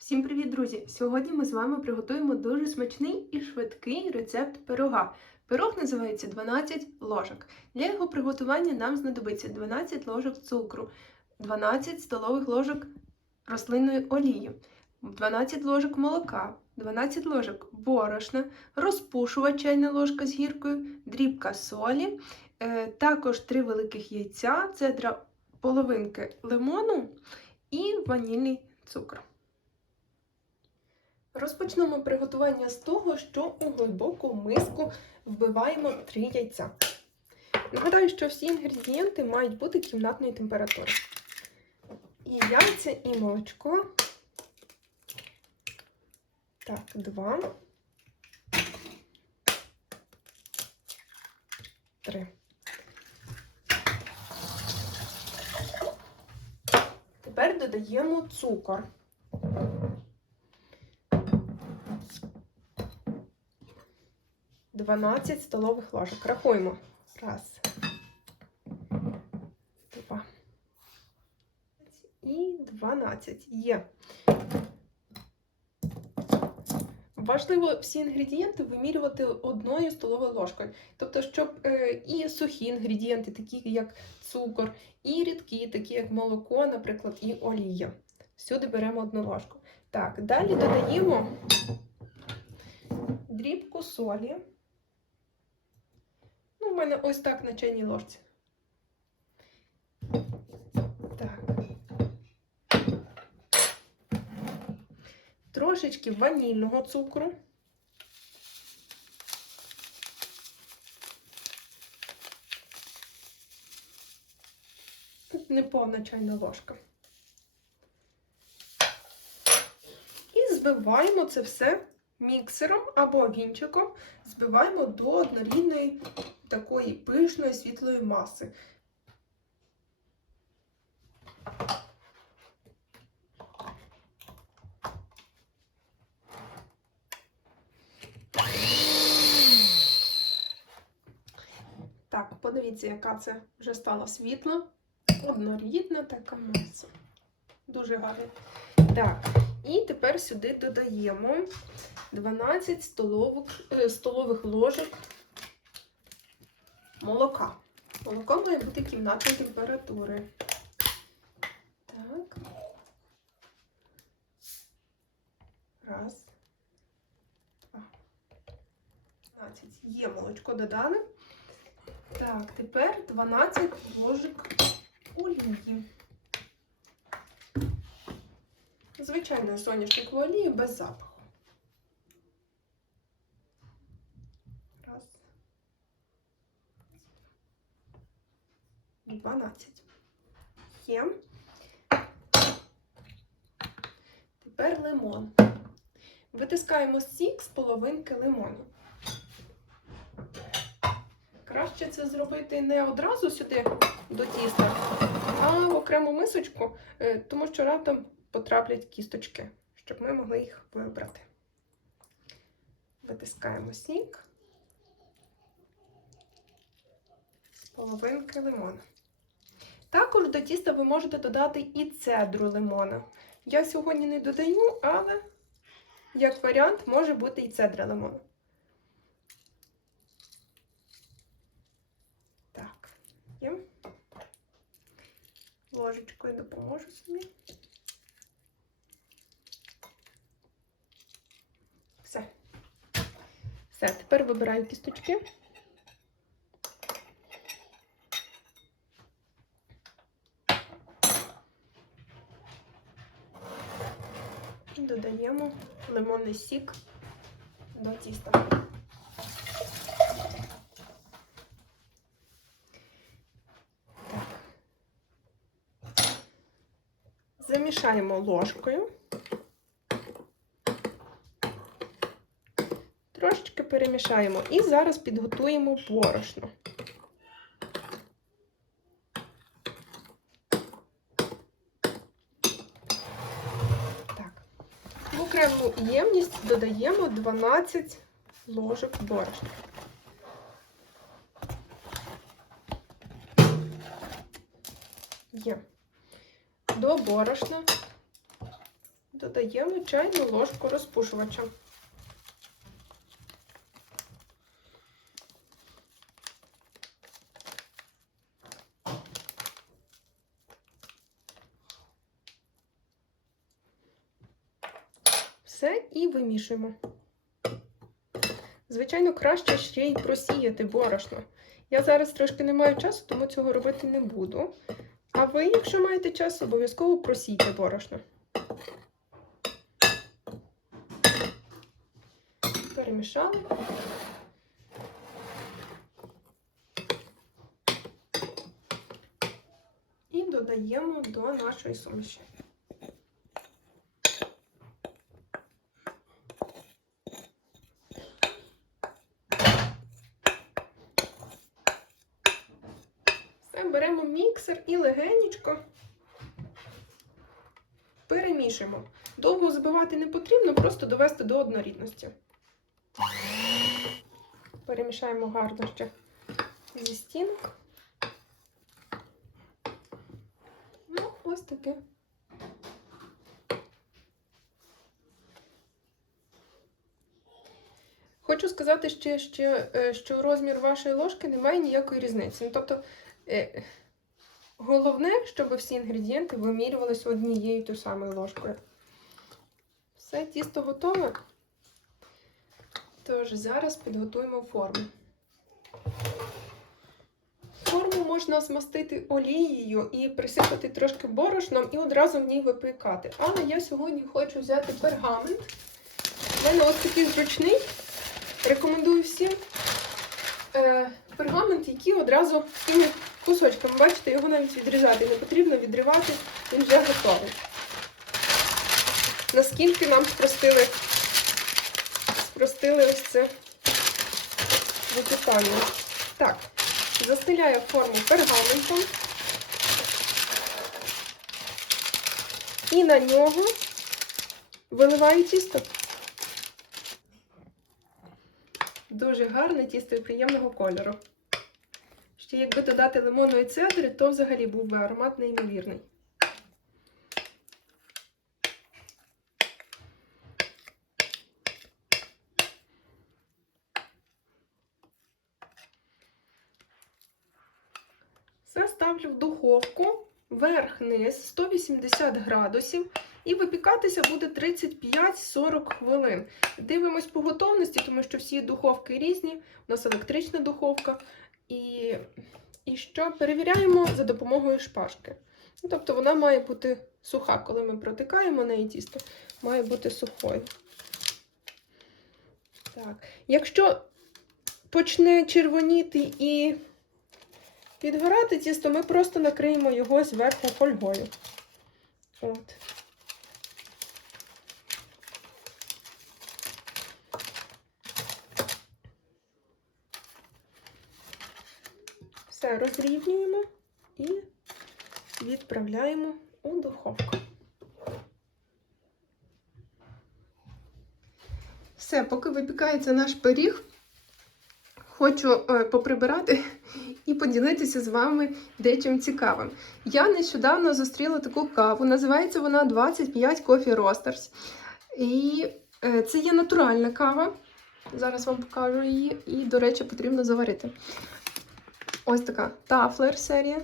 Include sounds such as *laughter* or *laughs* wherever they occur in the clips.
Всім привіт, друзі! Сьогодні ми з вами приготуємо дуже смачний і швидкий рецепт пирога. Пирог називається 12 ложок. Для його приготування нам знадобиться 12 ложок цукру, 12 столових ложок рослинної олії, 12 ложок молока, 12 ложок борошна, розпушувач чайна ложка з гіркою, дрібка солі, е, також 3 великих яйця, цедра половинки лимону і ванільний цукор. Розпочнемо приготування з того, що у глибоку миску вбиваємо 3 яйця. Нагадаю, що всі інгредієнти мають бути кімнатної температури. І яйця, і молочко. Так, два. Три. Тепер додаємо цукор. Дванадцять столових ложок. Рахуємо. Раз. Два. І 12. Є. Важливо всі інгредієнти вимірювати одною столовою ложкою. Тобто, щоб е, і сухі інгредієнти, такі як цукор, і рідкі, такі як молоко, наприклад, і олія. Всюди беремо одну ложку. Так, далі додаємо дрібку солі. Мене ось так на чайній ложці. Так. Трошечки ванільного цукру. Тут неповна чайна ложка. І збиваємо це все міксером або вінчиком, збиваємо до однорідної такої пишної світлої маси. Так, подивіться, яка це вже стала світла, однорідна така маса. Дуже гарно. Так, і тепер сюди додаємо 12 столових, е, столових ложок молока. Молоко має бути кімнатної температури. Так. Раз. Два. 12. Є молочко додали. Так, тепер 12 ложок олії. Звичайної соняшникової олії без запаху. Раз. 12. Є. Тепер лимон. Витискаємо сік з половинки лимону. Краще це зробити не одразу сюди до тіста, а в окрему мисочку, е, тому що раптом потраплять кісточки, щоб ми могли їх вибрати. Витискаємо сік з половинки лимона. Також до тіста ви можете додати і цедру лимона. Я сьогодні не додаю, але як варіант може бути і цедра лимону. Так, є. Ложечкою допоможу собі. Все. Все, тепер вибираю кісточки. І додаємо лимонний сік до тіста. Замішаємо ложкою. Трошечки перемішаємо і зараз підготуємо борошно. Так. В окрему ємність додаємо 12 ложок борошна. Є. До борошна додаємо чайну ложку розпушувача. Все і вимішуємо. Звичайно, краще ще й просіяти борошно. Я зараз трошки не маю часу, тому цього робити не буду. А ви, якщо маєте час, обов'язково просійте борошно. Перемішали. І додаємо до нашої суміші. Беремо міксер і легенечко перемішуємо. Довго збивати не потрібно, просто довести до однорідності. Перемішаємо гарно ще зі стінок. Ну, ось таке. Хочу сказати ще, ще, е, що розмір вашої ложки не має ніякої різниці. Ну, тобто, головне, щоб всі інгредієнти вимірювалися однією тою самою ложкою. Все, тісто готове. Тож зараз підготуємо форму. Форму можна змастити олією і присипати трошки борошном і одразу в ній випікати. Але я сьогодні хочу взяти пергамент. У мене ось такий зручний. Рекомендую всім. Е, пергамент, який одразу такими кусочками, бачите, його навіть відрізати не потрібно, відривати, він вже готовий. Наскільки нам спростили, спростили ось це випікання. Так, застеляю форму пергаментом. І на нього виливаю тісто. Дуже гарне тісто і приємного кольору. Ще якби додати лимонної цедри, то взагалі був би аромат неймовірний. Все ставлю в духовку, верх-низ 180 градусів. І випікатися буде 35-40 хвилин. Дивимось по готовності, тому що всі духовки різні. У нас електрична духовка. І, і що перевіряємо за допомогою шпажки. Ну, тобто вона має бути суха, коли ми протикаємо неї тісто, має бути сухою. Так. Якщо почне червоніти і підгорати тісто, ми просто накриємо його зверху фольгою. От. Все розрівнюємо і відправляємо у духовку. Все, поки випікається наш пиріг, хочу е, поприбирати і поділитися з вами дечим цікавим. Я нещодавно зустріла таку каву, називається вона 25 Coffee Roasters. І е, це є натуральна кава. Зараз вам покажу її, і, до речі, потрібно заварити. Ось така тафлер серія.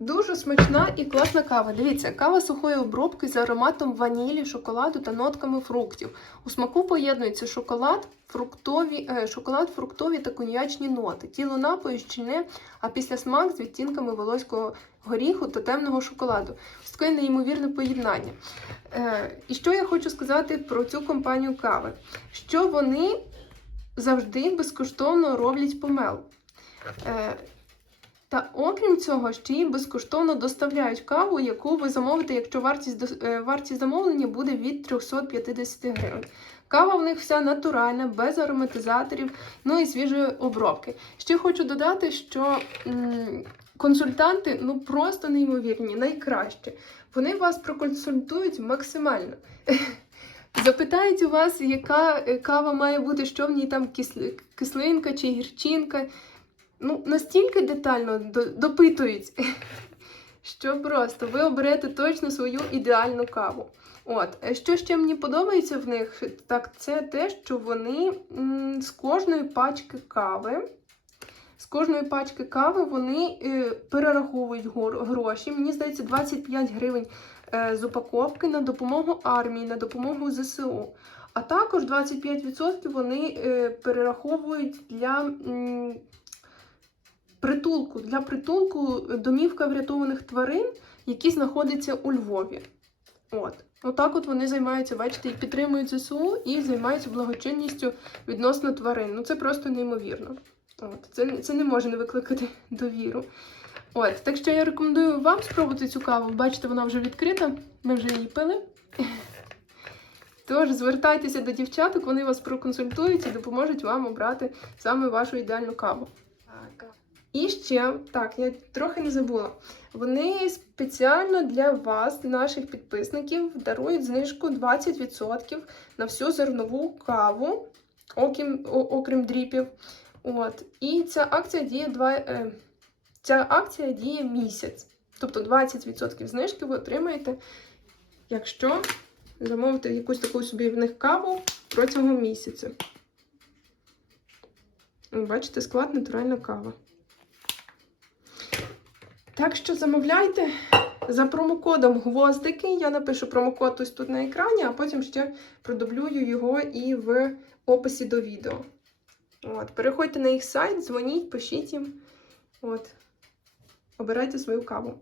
Дуже смачна і класна кава. Дивіться, кава сухої обробки з ароматом ванілі, шоколаду та нотками фруктів. У смаку поєднується шоколад, фруктові, е, шоколад, фруктові та коньячні ноти. Тіло напою щільне, а після смак з відтінками волоського горіху та темного шоколаду. Ось таке неймовірне поєднання. Е, і що я хочу сказати про цю компанію кави? Що вони завжди безкоштовно роблять помел. Е, та окрім цього, ще й безкоштовно доставляють каву, яку ви замовите, якщо вартість, е, вартість замовлення буде від 350 гривень. Кава в них вся натуральна, без ароматизаторів, ну і свіжої обробки. Ще хочу додати, що м, консультанти ну просто неймовірні, найкращі. Вони вас проконсультують максимально. Запитають у вас, яка е, кава має бути, що в ній там кислинка чи гірчинка. Ну, настільки детально допитують, *laughs* що просто, ви оберете точно свою ідеальну каву. От, е, що ще мені подобається в них, так це те, що вони з кожної пачки кави. З кожної пачки кави вони е, перераховують гроші. Мені здається, 25 гривень з упаковки на допомогу армії, на допомогу ЗСУ. А також 25% вони е, перераховують для притулку, для притулку домівка врятованих тварин, які знаходяться у Львові. От. Отак от вони займаються, бачите, і підтримують ЗСУ і займаються благочинністю відносно тварин. Ну це просто неймовірно. От. Це, це не може не викликати довіру. От, так що я рекомендую вам спробувати цю каву. Бачите, вона вже відкрита, ми вже її пили. Тож звертайтеся до дівчаток, вони вас проконсультують і допоможуть вам обрати саме вашу ідеальну каву. І ще, так, я трохи не забула. Вони спеціально для вас, наших підписників, дарують знижку 20% на всю зернову каву, окрім, окрім дріпів. От. І ця акція діє два, е, ця акція діє місяць. Тобто 20% знижки ви отримаєте, якщо замовите якусь таку собі в них каву протягом місяця. Бачите, склад натуральна кава. Так що замовляйте за промокодом гвоздики. Я напишу промокод ось тут на екрані, а потім ще продублюю його і в описі до відео. От, переходьте на їх сайт, дзвоніть, пишіть їм. От. Обирайте свою каву.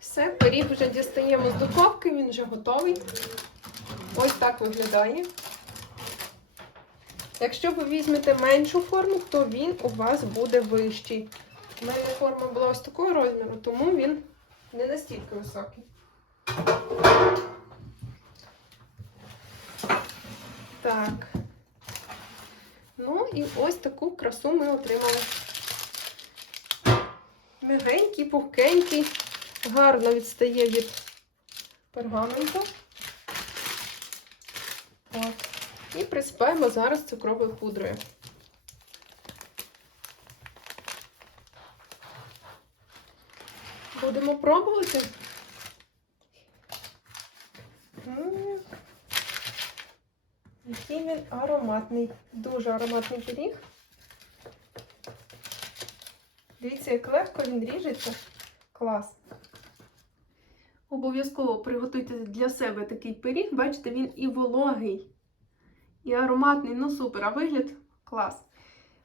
Все, пиріг вже дістаємо з духовки, він вже готовий. Ось так виглядає. Якщо ви візьмете меншу форму, то він у вас буде вищий. У мене форма була ось такого розміру, тому він не настільки високий. Так. Ну і ось таку красу ми отримали. Мягенький, пухкенький, гарно відстає від пергаменту. От. І присипаємо зараз цукровою пудрою. Будемо пробувати. Який він ароматний, дуже ароматний пиріг. Дивіться, як легко він ріжеться. Клас. Обов'язково приготуйте для себе такий пиріг. Бачите, він і вологий, і ароматний, ну супер, а вигляд клас.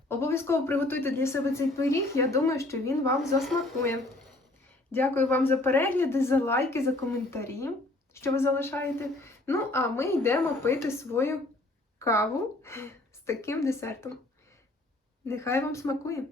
Обов'язково приготуйте для себе цей пиріг. Я думаю, що він вам засмакує. Дякую вам за перегляди, за лайки, за коментарі, що ви залишаєте. Ну, а ми йдемо пити свою каву з таким десертом. Нехай вам смакує!